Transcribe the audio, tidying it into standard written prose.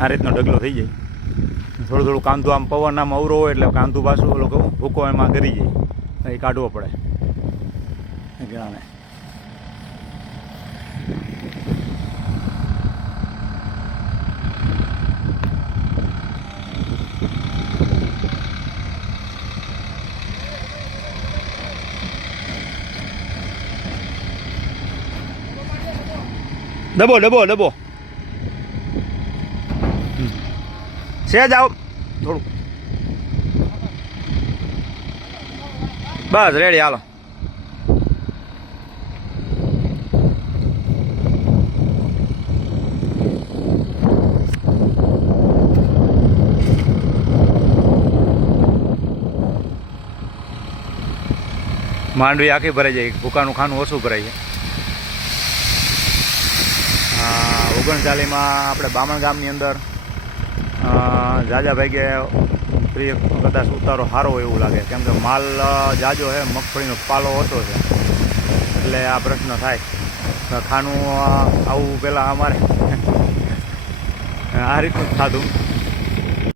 આ રીતનો ઢગલો થઈ જાય. થોડું થોડું કાંધું આમ પવન આમ અવરો હોય એટલે કાંધું પાછું ઓલો કહું ભૂકો એમાં ગરી જાય, એ કાઢવો પડે ઘણાને. ડબો ડબો ડબો છે જાઓ થોડું બસ રેડી હાલો. માંડવી આખી ભરાઈ જાય, ભૂકાનું ખાનું ઓછું ભરાય છે. 39માં આપણે બામણ ગામની અંદર જાજા ભાગે કદાચ ઉતારો સારો હોય એવું લાગે, કેમ કે માલ જાજો છે, મગફળીનો પાલો ઓછો છે એટલે આ પ્રશ્ન થાય. ખાનું આવું પહેલાં અમારે આ રીતનું જ ખાધું.